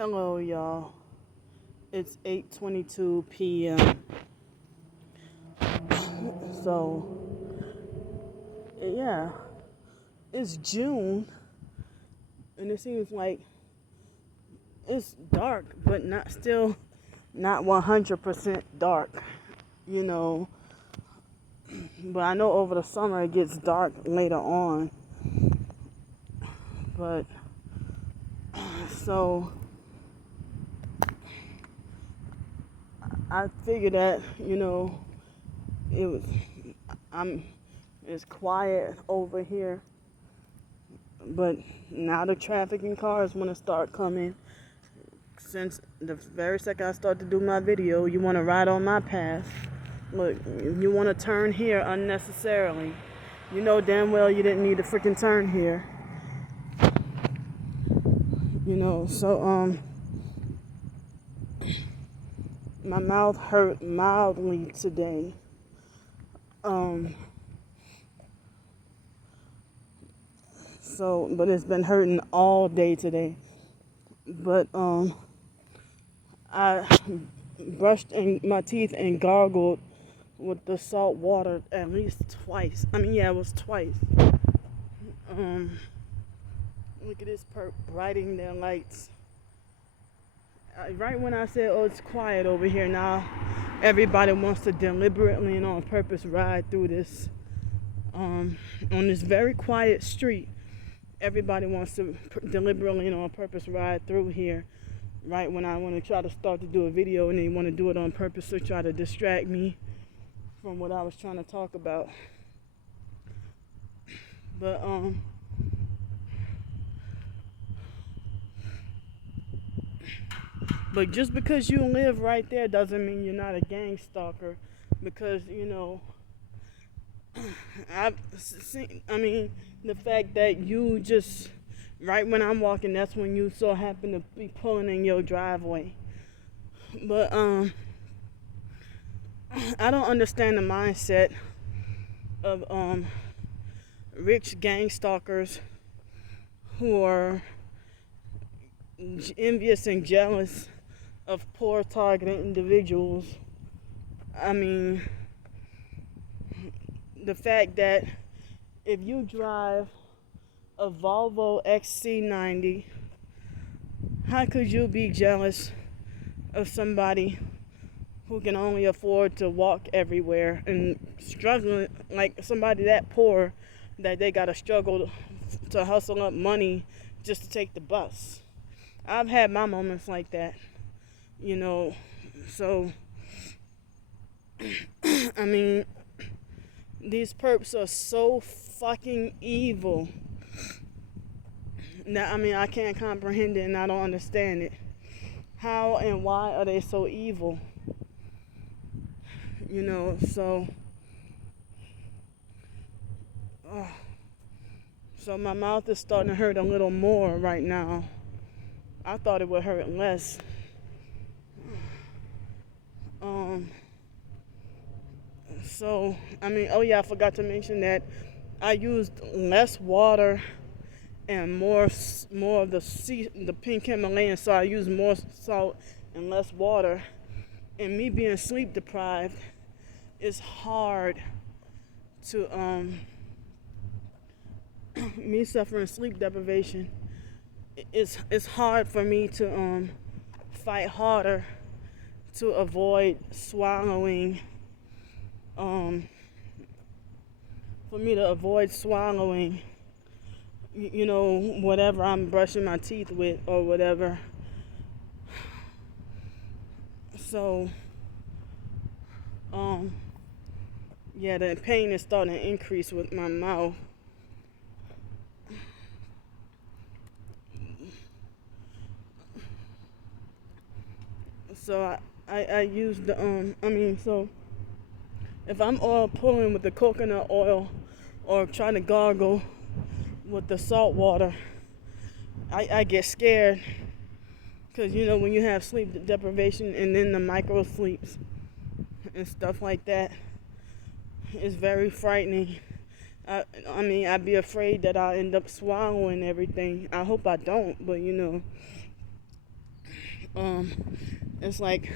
Hello, y'all. It's 8:22 p.m. So, yeah, it's June, and it seems like it's dark, but not 100% dark, you know. But I know over the summer it gets dark later on. But so I figured that, it was it's quiet over here, but now the traffic and cars want to start coming. Since the very second I start to do my video, you want to ride on my path. Look, you want to turn here unnecessarily. You know damn well you didn't need to freaking turn here. So my mouth hurt mildly today. But it's been hurting all day today. But I brushed my teeth and gargled with the salt water at least twice. It was twice. Look at this perp brighting their lights. Right when I said, oh, it's quiet over here now, everybody wants to deliberately and on purpose ride through this, on this very quiet street. Everybody wants to deliberately and on purpose ride through here right when I want to try to start to do a video, and they want to do it on purpose to try to distract me from what I was trying to talk about. But just because you live right there doesn't mean you're not a gang stalker, because I've seen, the fact that you just, right when I'm walking, that's when you so happen to be pulling in your driveway. But I don't understand the mindset of rich gang stalkers who are envious and jealous of poor targeted individuals. The fact that if you drive a Volvo XC90, how could you be jealous of somebody who can only afford to walk everywhere and struggling, like somebody that poor that they gotta struggle to hustle up money just to take the bus? I've had my moments like that, so these perps are so fucking evil. Now, I can't comprehend it and I don't understand it. How and why are they so evil? So my mouth is starting to hurt a little more right now. I thought it would hurt less. I forgot to mention that I used less water and more of the pink Himalayan, so I used more salt and less water. And me being sleep deprived, it's hard to me suffering sleep deprivation. It's hard for me to fight harder to avoid swallowing. Whatever I'm brushing my teeth with or whatever. So, the pain is starting to increase with my mouth. So I use so if I'm pulling with the coconut oil or trying to gargle with the salt water, I get scared, because when you have sleep deprivation and then the micro sleeps and stuff like that, it's very frightening. I'd be afraid that I'll end up swallowing everything. I hope I don't, but Um, it's like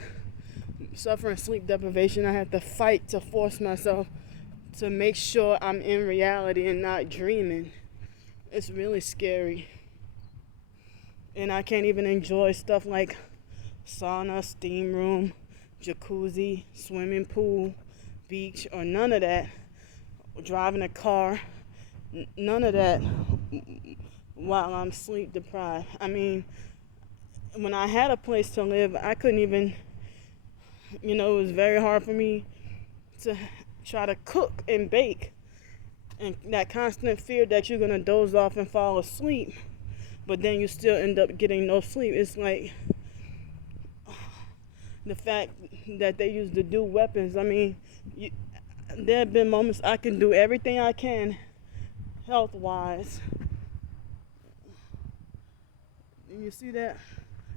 suffering sleep deprivation. I have to fight to force myself to make sure I'm in reality and not dreaming. It's really scary. And I can't even enjoy stuff like sauna, steam room, jacuzzi, swimming pool, beach, or none of that. Driving a car, none of that while I'm sleep deprived. I mean, when I had a place to live, I couldn't even, it was very hard for me to try to cook and bake. And that constant fear that you're going to doze off and fall asleep, but then you still end up getting no sleep. It's like the fact that they use the dual weapons. I mean, there have been moments I can do everything I can health-wise. You see that?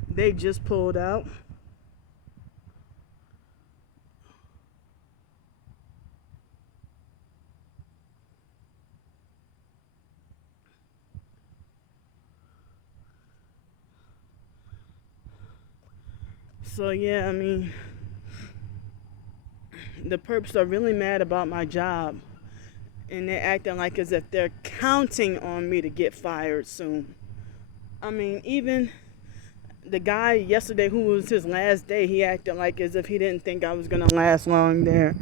They just pulled out. So yeah, I mean, the perps are really mad about my job, and they're acting like as if they're counting on me to get fired soon. I mean, even the guy yesterday who was his last day, he acted like as if he didn't think I was gonna last long there,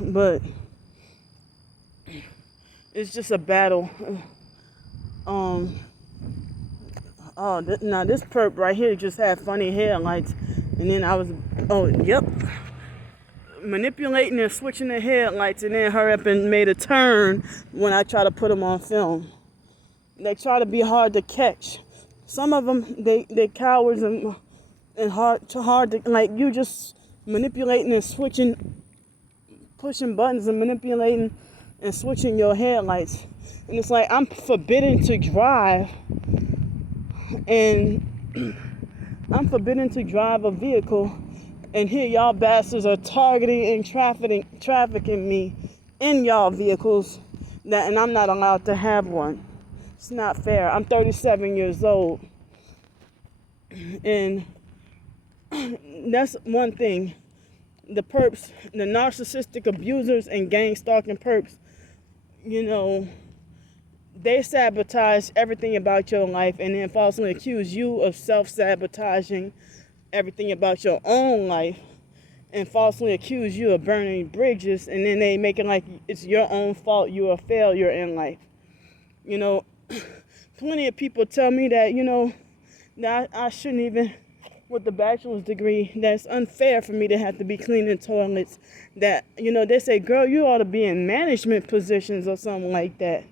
but it's just a battle. Now this perp right here just had funny headlights, and then I was, manipulating and switching the headlights, and then hurry up and made a turn when I try to put them on film. They try to be hard to catch. Some of them, they cowards and hard to, like, you just manipulating and switching, pushing buttons and manipulating and switching your headlights. And it's like, I'm forbidden to drive, and I'm forbidden to drive a vehicle, and here y'all bastards are targeting and trafficking me in y'all vehicles, and I'm not allowed to have one. It's not fair. I'm 37 years old, and that's one thing. The perps, the narcissistic abusers and gang stalking perps, they sabotage everything about your life and then falsely accuse you of self-sabotaging everything about your own life and falsely accuse you of burning bridges, and then they make it like it's your own fault, you're a failure in life. Plenty of people tell me that, that I shouldn't even, with the bachelor's degree, that's unfair for me to have to be cleaning toilets. That, they say, girl, you ought to be in management positions or something like that.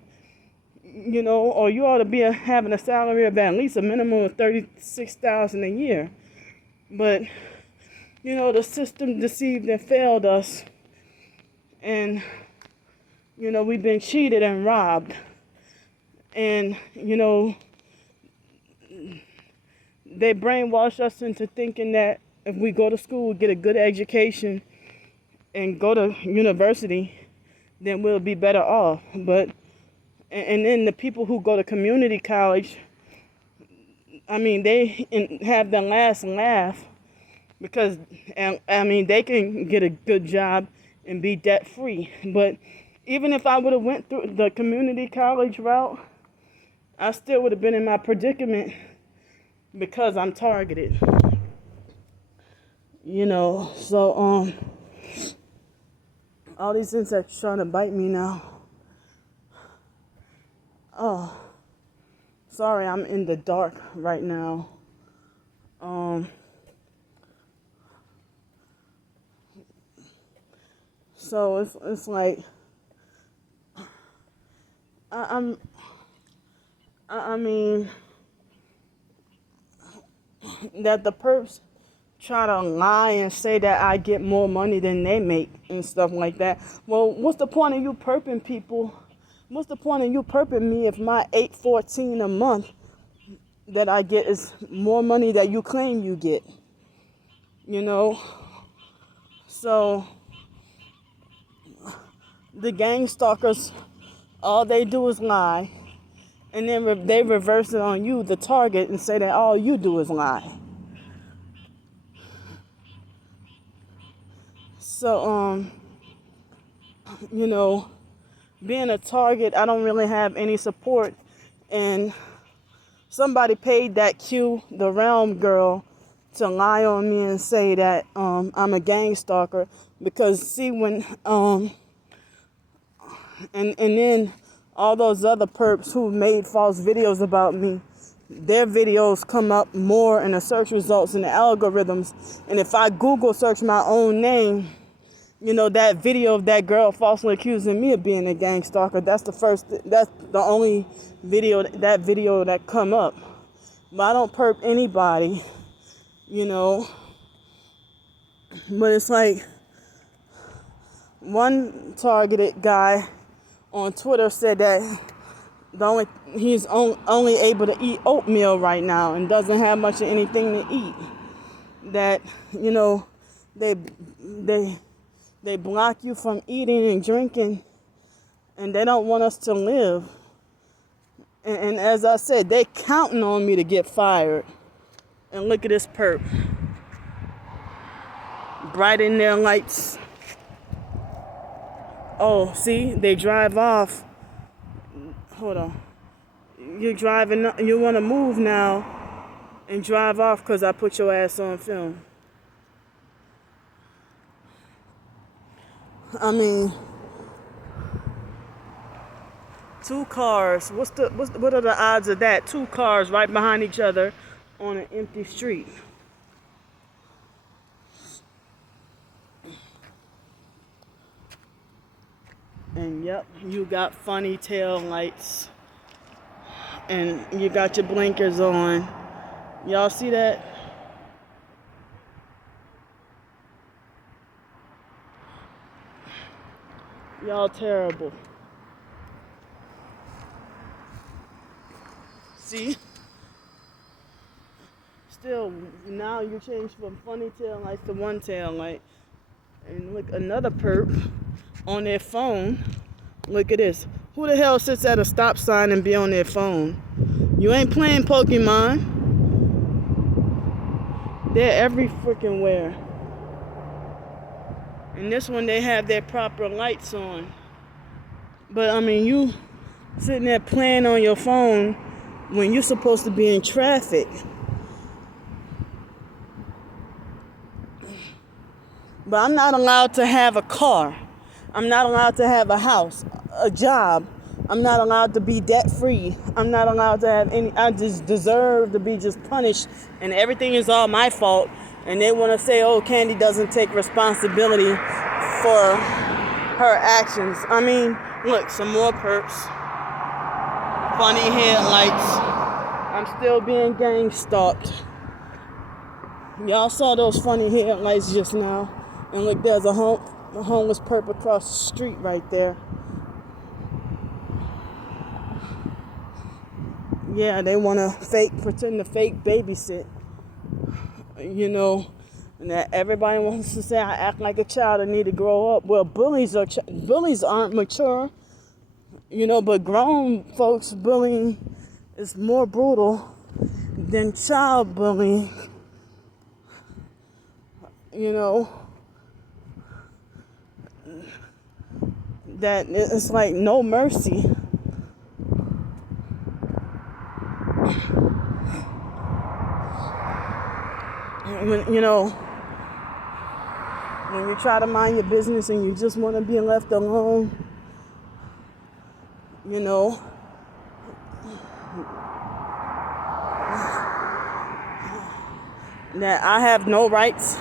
Or you ought to be having a salary of at least a minimum of $36,000 a year. But, the system deceived and failed us. And, we've been cheated and robbed. And, they brainwash us into thinking that if we go to school, get a good education, and go to university, then we'll be better off. And then the people who go to community college, I mean, they have the last laugh because, they can get a good job and be debt-free. But even if I would have went through the community college route, I still would have been in my predicament because I'm targeted. So, all these insects trying to bite me now. Oh, sorry, I'm in the dark right now. So it's like I mean that the perps try to lie and say that I get more money than they make and stuff like that. Well, what's the point of you perping people? What's the point of you perping me if my $814 a month that I get is more money that you claim you get? So the gang stalkers, all they do is lie and then they reverse it on you, the target, and say that all you do is lie. So, being a target, I don't really have any support. And somebody paid that Q, the Realm girl, to lie on me and say that I'm a gang stalker. Because see, when and then all those other perps who made false videos about me, their videos come up more in the search results and the algorithms. And if I Google search my own name, that video of that girl falsely accusing me of being a gang stalker, that's the only video that come up. But I don't perp anybody, But it's like one targeted guy on Twitter said that he's only able to eat oatmeal right now and doesn't have much of anything to eat. That, they block you from eating and drinking, and they don't want us to live. And as I said, they counting on me to get fired. And look at this perp. Bright in their lights. Oh, see, they drive off. Hold on. You're driving, you want to move now and drive off because I put your ass on film. I mean, two cars. What are the odds of that? Two cars right behind each other on an empty street. And yep, you got funny tail lights. And you got your blinkers on. Y'all see that? Y'all terrible. See? Still, now you change from funny tail lights to one tail light. And look, another perp on their phone. Look at this. Who the hell sits at a stop sign and be on their phone? You ain't playing Pokemon. They're every freaking where. And this one, they have their proper lights on. But I mean, you sitting there playing on your phone when you're supposed to be in traffic. But I'm not allowed to have a car. I'm not allowed to have a house, a job. I'm not allowed to be debt free. I'm not allowed to have any. I just deserve to be just punished, and everything is all my fault. And they want to say, oh, Candy doesn't take responsibility for her actions. I mean, look, some more perps. Funny headlights. I'm still being gang stalked. Y'all saw those funny headlights just now. And look, there's a homeless perp across the street right there. Yeah, they want to pretend to fake babysit. And that everybody wants to say I act like a child and need to grow up. Well, bullies aren't mature, but grown folks bullying is more brutal than child bullying. That it's like no mercy. When you try to mind your business and you just want to be left alone, that I have no rights.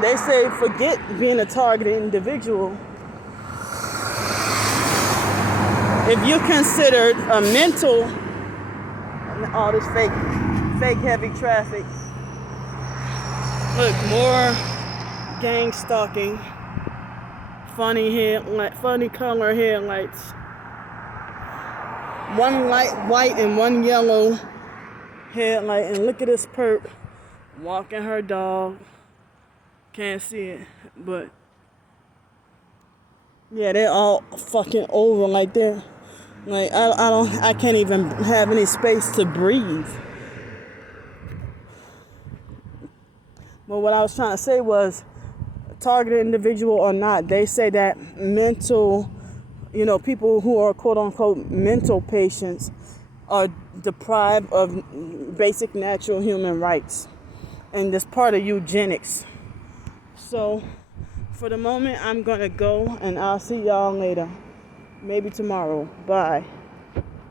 They say forget being a targeted individual. If you're considered a mental, all this fake heavy traffic. Look, more gang stalking, funny color headlights. One light white and one yellow headlight. And look at this perp walking her dog. Can't see it, but yeah, they're all fucking over like they're Like I can't even have any space to breathe. But what I was trying to say was, targeted individual or not, they say that mental, people who are quote unquote mental patients are deprived of basic natural human rights. And that's part of eugenics. So for the moment, I'm going to go, and I'll see y'all later. Maybe tomorrow. Bye.